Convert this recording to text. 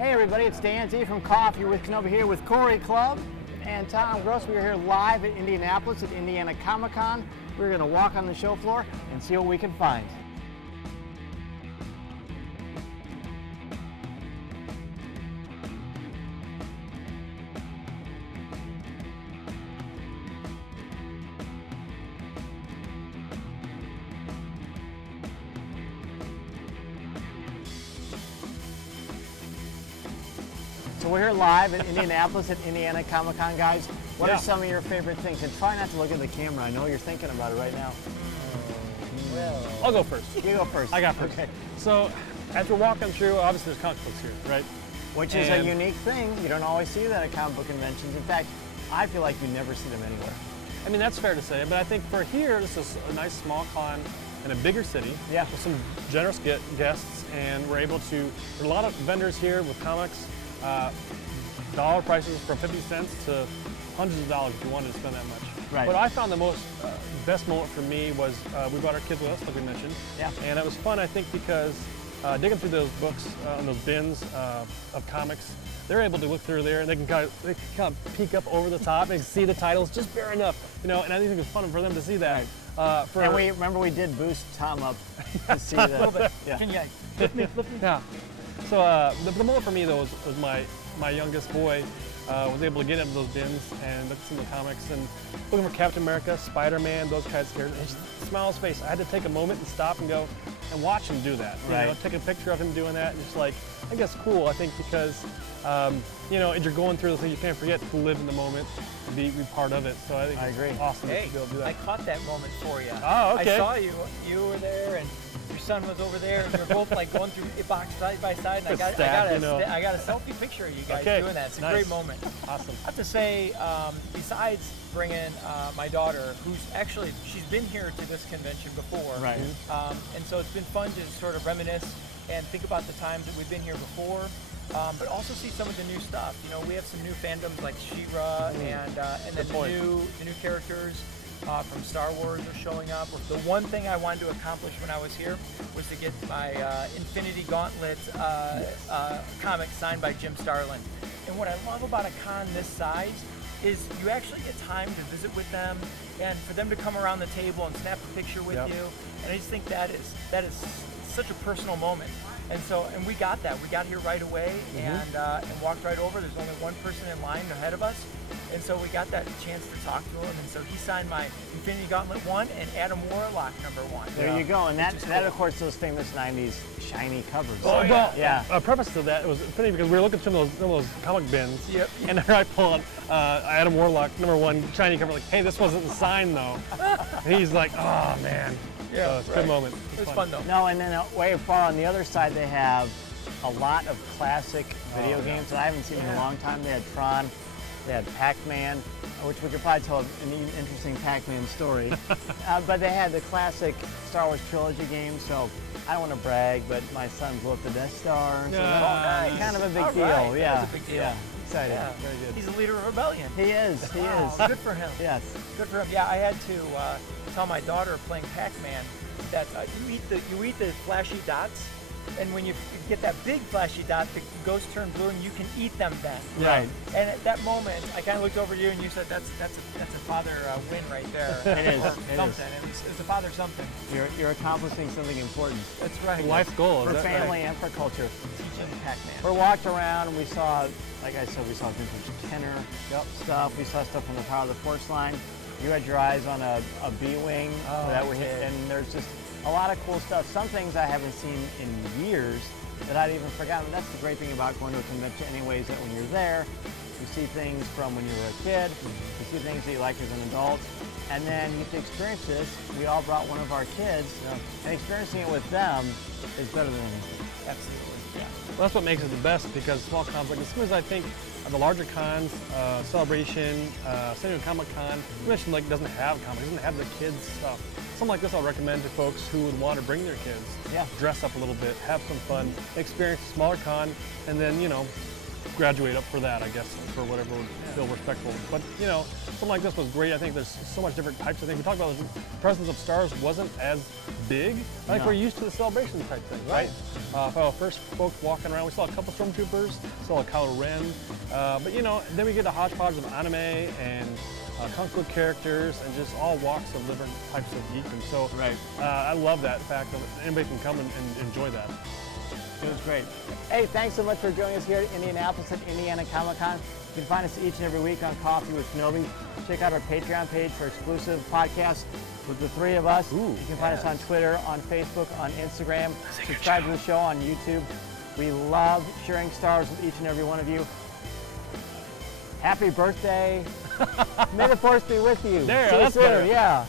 Hey everybody, it's Dan Z from Coffee With Kenobi here with Cory Clubb and Tom Gross. We are here live at Indianapolis at Indiana Comic-Con. We're going to walk on the show floor and see what we can find. So we're here live at Indianapolis at Indiana Comic-Con, guys. What are some of your favorite things? And try not to look at the camera. I know you're thinking about it right now. Well, I'll go first. You go first. I got first. Okay. So, as we're walking through, obviously there's comic books here, right? Which is a unique thing. You don't always see that at comic book conventions. In fact, I feel like you never see them anywhere. I mean, that's fair to say, but I think for here, this is a nice small con in a bigger city with some generous guests, and we're able to, there's a lot of vendors here with comics, dollar prices from 50 cents to hundreds of dollars if you wanted to spend that much. Right. What I found the best moment for me was we brought our kids with us, like we mentioned. Yeah. And it was fun, I think, because digging through those books on those bins of comics, they're able to look through there and they can kind of peek up over the top and see the titles just bare enough, you know. And I think it was fun for them to see that. Right. And we remember we did boost Tom up to see that. A little bit. Yeah. Can you flip me? Yeah. So the moment for me though was my youngest boy was able to get into those bins and look at some of the comics and looking for Captain America, Spider-Man, those kinds of characters. And just smile on his face. I had to take a moment and stop and go and watch him do that. Right. You know, take a picture of him doing that, and just like, I think that's cool. I think because you know, as you're going through the thing, you can't forget to live in the moment, to be part of it. So I think it's awesome to be able to do that. I caught that moment for you. Oh, okay. I saw you. You were there, and your son was over there, and we were both like going through a box side by side. And I got a selfie picture of you guys doing that. It's a great moment. Awesome. I have to say, besides bringing my daughter, she's been here to this convention before. Right. And so it's been fun to sort of reminisce and think about the times that we've been here before. But also see some of the new stuff. You know, we have some new fandoms like She-Ra, and then the new characters from Star Wars are showing up. The one thing I wanted to accomplish when I was here was to get my Infinity Gauntlet comic signed by Jim Starlin. And what I love about a con this size is you actually get time to visit with them and for them to come around the table and snap a picture with you. And I just think that is such a personal moment. And we got that. We got here right away and walked right over. There's only one person in line ahead of us. And so we got that chance to talk to him. And so he signed my Infinity Gauntlet 1 and Adam Warlock #1. There you go. And that of course, those famous 90s shiny covers. Oh, yeah. A preface to that, it was funny because we were looking through those comic bins. Yep. And there I pull out Adam Warlock #1 shiny cover, like, hey, this wasn't signed though. And he's like, oh man. Yeah, so it's a good moment. It was fun though. No, and then way far on the other side, they have a lot of classic video games that I haven't seen in a long time. They had Tron, they had Pac-Man, which we could probably tell an interesting Pac-Man story. But they had the classic Star Wars trilogy games, so I don't want to brag, but my son blew up the Death Star. So that's kind of a big deal. Right. Yeah. That's a big deal. Yeah. Excited. Yeah. Very good. He's a leader of rebellion. He is. He is. Good for him. Yes. Good for him. Yeah, I had to tell my daughter playing Pac-Man that you eat the flashy dots, and when you get that big flashy dot, the ghosts turn blue, and you can eat them then. Right. And at that moment, I kind of looked over to you, and you said, "That's a father win right there." It is. Or It something. is. It's a father something. You're accomplishing something important. That's right. Life's goal. For Is that family right? and for culture. Teaching Pac-Man. We walked around and we saw, like I said, we saw vintage Kenner stuff. We saw stuff from the Power of the Force line. You had your eyes on a B-Wing that were hit, and there's just a lot of cool stuff. Some things I haven't seen in years that I'd even forgotten. That's the great thing about going to a convention anyways, that when you're there, you see things from when you were a kid, you see things that you like as an adult, and then you get to experience this. We all brought one of our kids, and experiencing it with them is better than anything. Absolutely. Yeah. Well, that's what makes it the best, because small cons, like as soon as I think of the larger cons, Celebration, San Diego Comic-Con, convention like doesn't have comics, doesn't have the kids stuff. Something like this I'll recommend to folks who would want to bring their kids, dress up a little bit, have some fun, experience a smaller con, and then, you know, graduate up for that, I guess, for whatever would feel respectful. But you know, something like this was great. I think there's so much different types of things. We talked about the presence of stars wasn't as big. I think we're used to the celebration type thing, right? First folk walking around, we saw a couple stormtroopers, saw a Kylo Ren, but you know, then we get a hodgepodge of anime and kung fu characters and just all walks of different types of geek. And so I love that fact that anybody can come and enjoy that. It was great. Hey, thanks so much for joining us here at Indianapolis at Indiana Comic Con. You can find us each and every week on Coffee with Kenobi. Check out our Patreon page for exclusive podcasts with the three of us. You can find us on Twitter, on Facebook, on Instagram. Subscribe to the show on YouTube. We love sharing stars with each and every one of you. Happy birthday. May the force be with you. There, that's better. Yeah.